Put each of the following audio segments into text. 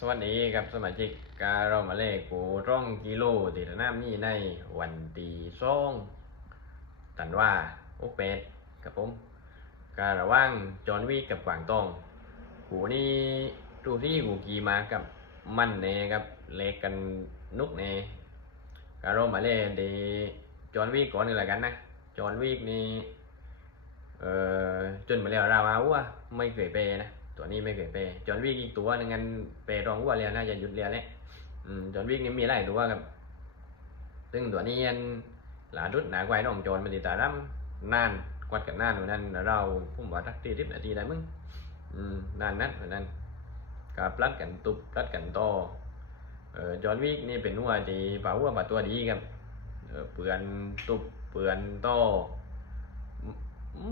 สวัสดีครับสมาชิกการเรามาเล่กูร่องกิโลติดน้ำนี่ในวันตีสองตันว่าโอเป็ดกับผมการระว่างจอนวิกกับกวางตองกูนี่ดูที่กูขี่มากับมันเนครับเลกกันนุกเนการเรามาเล่เดจอนวิกก่อนนี่แหละกันนะจอนวิกนี่เอ่อจนมาแล้วรามาว่าไม่เคยเปย์นะ ตัวนี้ไม่เคยเปย์จอนวิกอีกตัวหนึ่งกันเปย์รองวัวเรียนน่าจะหยุดเรียนแล้วจอนวิกนี่มีหลายตัวครับ ซึ่งตัวนี้อันหลาดุดหนาไกวน้องโจรมันติดตาร่ำนานกวัดกันนานเหมือนนั้นเราผมว่าทักที่ทิพนาทีได้มึงนานนัดเหมือนนั้นก็ปลัดกันตุบปลัดกันโตจอนวิกนี่เป็นวัวดีป่าวัวป่าตัวดีครับเออเปือนตุบเปือนโต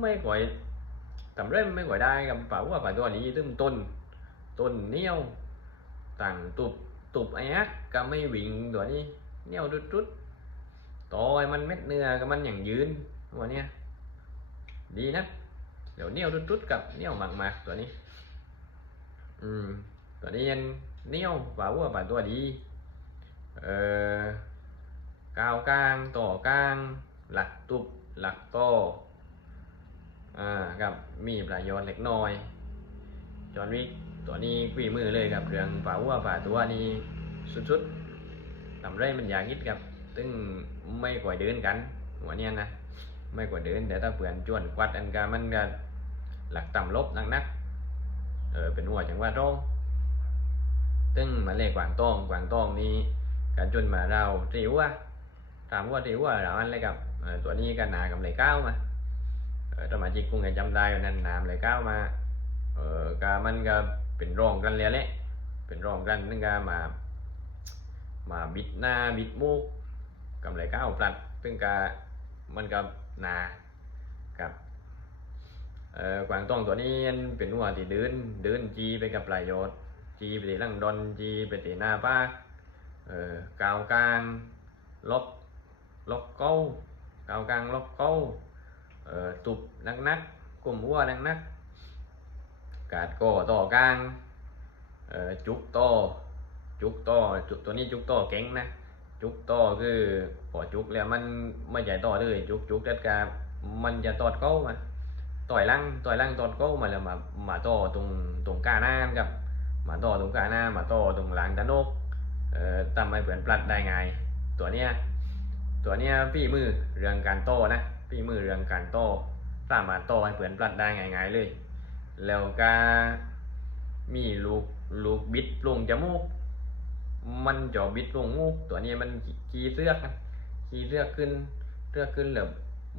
ไม่ค่อย ทำเร่มไม่ค่อยได้กับป่าว่าป่าตัวนี้ตึ้มต้นต้นเนี้ยวต่างตุบตุบไอ้ฮักก็ไม่วิ่งตัวนี้เนี้ยวรุดรุดๆต่อยมันเม็ดเนื้อก็มันอย่างยืนตัวเนี้ยดีนะเดี๋ยวเนี้ยวรุดรุดๆกับเนี้ยวหมักหมักๆตัวนี้ อืมตัวนี้ยังเนี้ยวป่าว่าป่าตัวดีเอ่อกาวกลางต่อกลาง หลักตุบหลักโต อ่ากับมีประโยชน์เล็กน้อยจอนวิกตัวนี้ฝีมือเลยกับเรื่องป่าวัวป่าตัวนี้สุดๆทำไรมันอยากยิดกับซึ่งไม่ก่อยเดินกันหัวเนี้ยนะไม่ก่อยเดินแต่ถ้าเปลี่ยนจวนกวัดอันกามันก็หลักต่ำลบนักนักเออเป็นหัวจังหว่าตรงซึ่งมาเล่กวางต้องกวางต้องนี้การจนมาเราติวว่าถามว่าติวว่าเราอันอะไรกับตัวนี้ก็หนากับเลยก้าวมา สมาชิกคงจะจำได้นนั้นน้ำเลยก้าวมาเออกามันก็เป็นรองกันเลยแหละเป็นรองกันนึงก็มา มาบิดหน้าบิดมุกกับเลยก้าวปลัดซึ่งกามันก็นากับเออกวางต้องตัวนี้เป็นหัวที่เดินเดินจีไปกับประโยชน์จีไปที่ลังดอนจีไปที่หน้าป้าเออกาวกลางลบลบเก้ากาวกลางลบเก้า ตุบนักนักๆกลุ่มวัวนักนักๆกาดโกต่อกลางเอ่อจุกโตจุกโตจุกตัวนี้จุกโตเก่งนะจุกโตคือพอจุกแล้วมันไม่ใช่ต่อเลยจุกจุกเด็ดกามันจะตอดเก้ามาต่อยลังต่อยลังตอดเก้ามาแล้วมามาต่อตรงตรงกาหน้ากับมาต่อตรงกาหน้ามาต่อตรงหลังตะนกเอ่อทำให้เปลี่ยนปลัดได้ไงตัวเนี้ยตัวเนี้ยพี่มือเรื่องการโต้นะ พี่มือเรื่องการโต้สามารถโต้ให้เพื่อนปลัดได้ง่ายๆเลย แล้วก็มีลูกลูกบิดลงจมูก มันจะบิดลงมูก ตัวนี้มันขี่เสือกนขี่เสือกขึ้นเสือกขึ้นแล้ว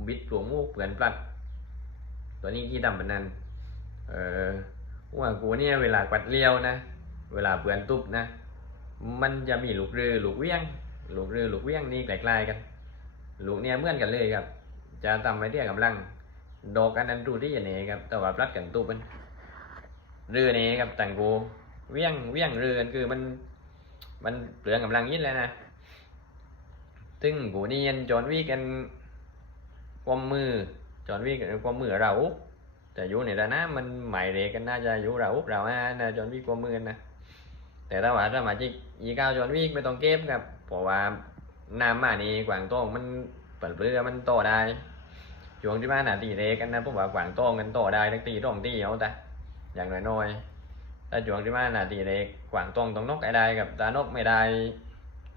บิดลงมูกเพื่อนปลัด ตัวนี้ขี่ดำแบบนั้น เออว่ากูเนี่ยเวลากัดเลี้ยวนะ เวลาเพื่อนตุบนะ มันจะมีลูกเรือลูกเวียง ลูกเรือลูกเวียงนี่ใกล้ๆกัน ลูกเนี่ยเหมือนกันเลยครับ จะทำไปเที่ยกำลังดอกอันนั้นรูที่อย่างนี้ครับ แต่ว่าปลัดกันตู้เป็นเรือนี้ครับต่างกูเวียงเวียงเรือกันคือมันมันเปลืองกำลังยิ่งเลยนะซึ่งกูนี่ยันจอนวีกันความมือจอนวีกันความมือเราอุกแต่อยู่ในด้านหน้ามันหมายเรกกันน่าจะอยู่เราอุกเราอะนะจอนวีความมือนะแต่ถ้าว่าถ้ามาจิกอีก้าวจอนวีไม่ต้องเก็บครับเพราะว่าน้ำมานี่กวางโต้งมัน เปิดเรือมันโตได้ช่วงที่มาหนาตีเรกันนะพวกว่ากวางโต้งกันโตได้ทั้งตีร่องตีเอาแต่อย่างน้อยๆถ้าช่วงที่มาหนาตีเรกกวางโต้งต้องนกไอ้ได้กับตานกไม่ได้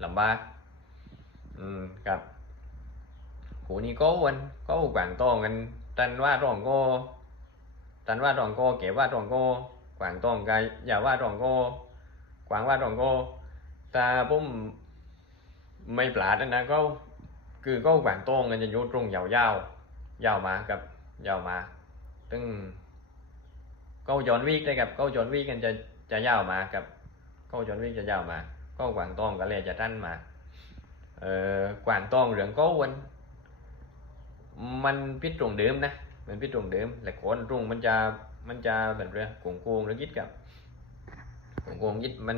ลำบากอืมกับหูนี่ก็วันก็กวางโต้งกันตันว่าร่องโกตันว่าร่องโกเก็บว่าร่องโกกวางโตงกันอย่าว่าร่องโกกวางว่าร่องโกแต่ผมไม่ปลาดนะก็ คือก็แหวนโต้งกันจะยุตรงยาวๆยาวมากับยาวมาตึงก็ย้อนวีกได้กับก็ย้อนวีกกันจะจะยาวมากับก็ย้อนวีกจะยาวมา ก็กวางโต้งก็เลยจะท่านมาเอ่อกวางโต้งเหลืองก็วันมันพิษตรงเดิมนะมันพิษตรงเดิมแต่คนตรงมันจะมันจะแบบเรื่องโกงโกงหรือยิดกับโกงโกงยิดมัน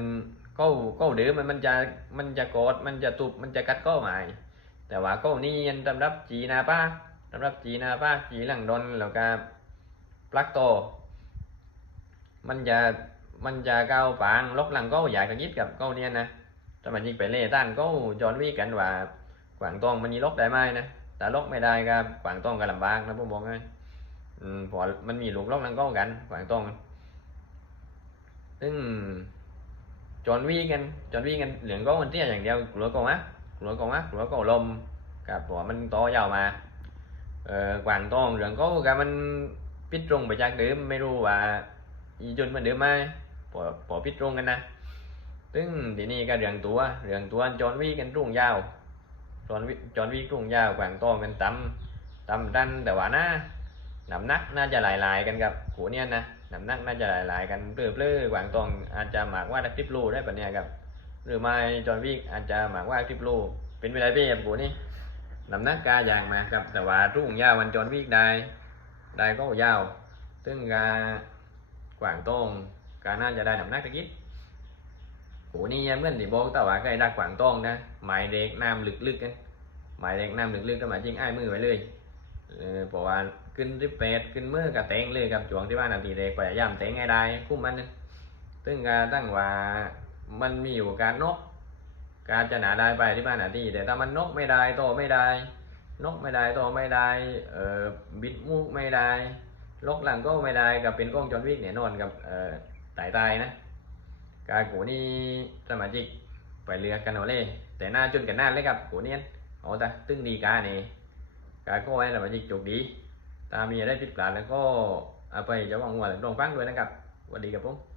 ก็ก็เดิมมันมันจะมันจะกอดมันจะตุบมันจะกัดก็หมาย แต่ว่าก็นี่ยันสำหรับจีนาป้าสำหรับจีนาป้าจีหลังดนแล้วก็ปลักโต มันจะมันจะเก้าปางลกหลังก็อยากจะยิดกับก็เนี่ยนะสมาชิกไปเล่ต้านก็จอนวีกันว่ากวางตองมันยีลกได้ไหมนะแต่ลกไม่ได้ก็กวางตองก็ลำบากนะผมบอกให้อืมพอมันมีลูกลกหลังก็กันกวางตองซึ่งจอนวีกันจอนวีกันเหลืองก็มันเตี้ยอย่างเดียวกลัวกองมะกลัวกองมะ ลวดกลัวกองลมกับเพราะว่ามันโตยาวมาเอ่อกวางตองเหลืองก็กับมันปิดตรงไปจากเดิมไม่รู้ว่าอีจุนมันเดิมไหมพอพอพิดตรงกันนะซึ่งทีนี้ก็เรื่องตัวเรื่องตัวจอนวีกันรุ่งยาวจอนวีจอนวีรุ่งยาวกวางตองกันต่ำต่ำดันแต่ว่านะน้ำหนักน่าจะหลายๆกันกับหูเนี่ยนะน้ำหนักน่าจะหลายๆกันเปลือเปลือกวางตองอาจจะหมากว่าคลิปลูได้ปะเนี่ยครับ หรือไม่จอนวีอาจจะหมากว่าคลิปลูเป็นไปได้เปรียบหูนี่นำหนักกาอย่างมาครับ แต่ว่ารุ่งยาววันจอนวีได้ได้ก็ยาว ซึ่งกากวางโต้งก็น่าจะได้นำหนักตะกิดโหนี่ยังเมื่อนที่บอกแต่ว่าใกล้ดักกวางโต้งนะหมายเด็กน้ำลึกๆกันหมายเด็กน้ำลึกๆก็หมายจริงอ้ายมือไว้เลยเออพราะว่าขึ้นริบเป็ดขึ้นมือกับเตงเลยกับจวงที่ว่านาทีเด็กพยายามเตงให้ได้คุ้มมันนะซึ่งก็ตั้งว่า มันมีอยู่การนก การจะหนาได้ไปที่บ้านนาที่แต่ถ้ามันนกไม่ได้โตไม่ได้ นกไม่ได้โตไม่ได้เออบิดมุกไม่ได้ลกหลังก็ไม่ได้กับเป็นกล้องจอนวิกเนี่ยนอนกับเอ่อตายตายนะกากูนี่สมาชิกไปเรือกันเอาเลยแต่หน้าจนกันหน้าเลยครับกูเนี่ยเอาแต่ตึ้งดีกาเนี่ยกาก็ไว้สมาชิกจุกดีตามมีอะไรผิดพลาดแล้วก็เอาไปจะวางหัวลองฟังด้วยนะครับสวัสดีครับผม